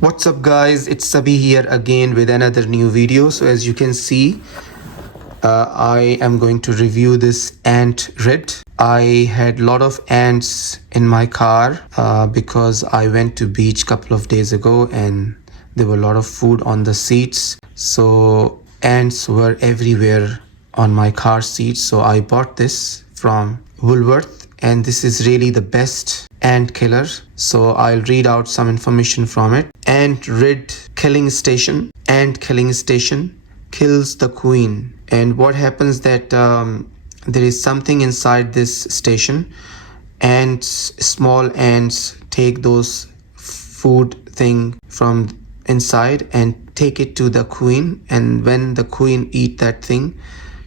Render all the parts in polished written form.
What's up guys, it's Sabi here again with another new video. So as you can see, I am going to review this ant rid. I had a lot of ants in my car because I went to beach a couple of days ago and there were a lot of food on the seats. So ants were everywhere on my car seats. So I bought this from Woolworth and this is really the best ant killer. So I'll read out some information from it. Ant rid killing station. Ant killing station kills the queen. And what happens that there is something inside this station. Ants, small ants take those food thing from inside and take it to the queen, and when the queen eat that thing,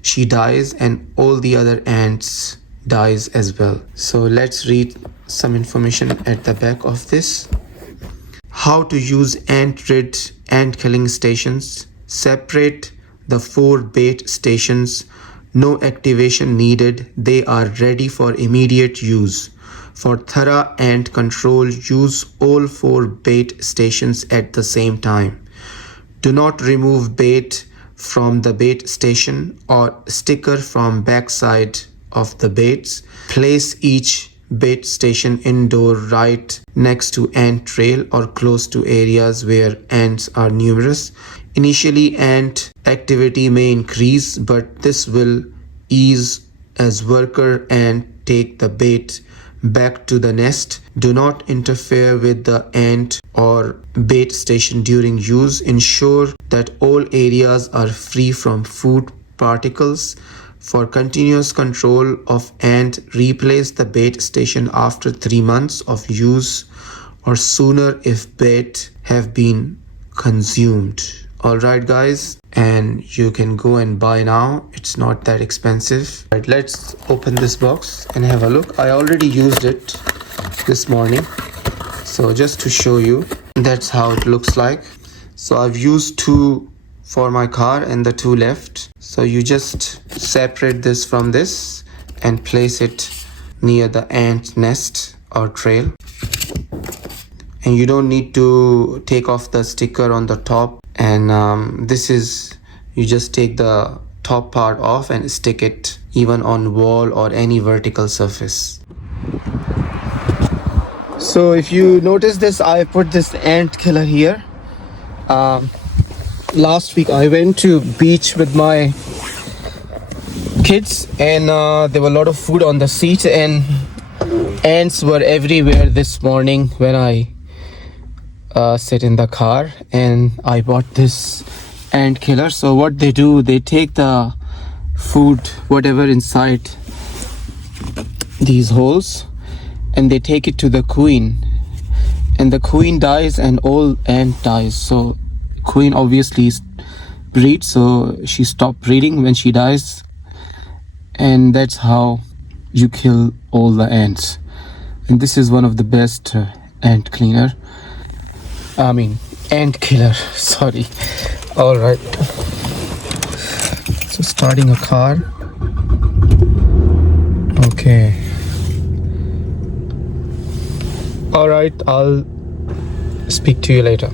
she dies and all the other ants dies as well. So let's read some information at the back of this. How to use ant rid ant killing stations. Separate the 4 bait stations. No activation needed. They are ready for immediate use. For thorough ant control, use all 4 bait stations at the same time. Do not remove bait from the bait station or sticker from backside of the baits. Place each bait station indoor right next to ant trail or close to areas where ants are numerous. Initially, ant activity may increase, but this will ease as worker ant take the bait back to the nest. Do not interfere with the ant or bait station during use. Ensure that all areas are free from food particles. For continuous control of ant, replace the bait station after 3 months of use or sooner if bait have been consumed. Alright guys, and you can go and buy now. It's not that expensive. Right, let's open this box and have a look. I already used it this morning, so just to show you, that's how it looks like. So I've used 2 for my car and the 2 left. So you just separate this from this and place it near the ant nest or trail. And you don't need to take off the sticker on the top. And this is, you just take the top part off and stick it even on wall or any vertical surface. So if you notice this, I put this ant killer here. Last week I went to beach with my kids and there were a lot of food on the seat and ants were everywhere this morning when I sit in the car, and I bought this ant killer. So what they do, they take the food, whatever inside these holes, and they take it to the queen, and the queen dies and all ant dies. So queen obviously breeds, so she stopped breeding when she dies, and that's how you kill all the ants. And this is one of the best ant killer, sorry. All right, so starting a car. Okay, all right, I'll speak to you later.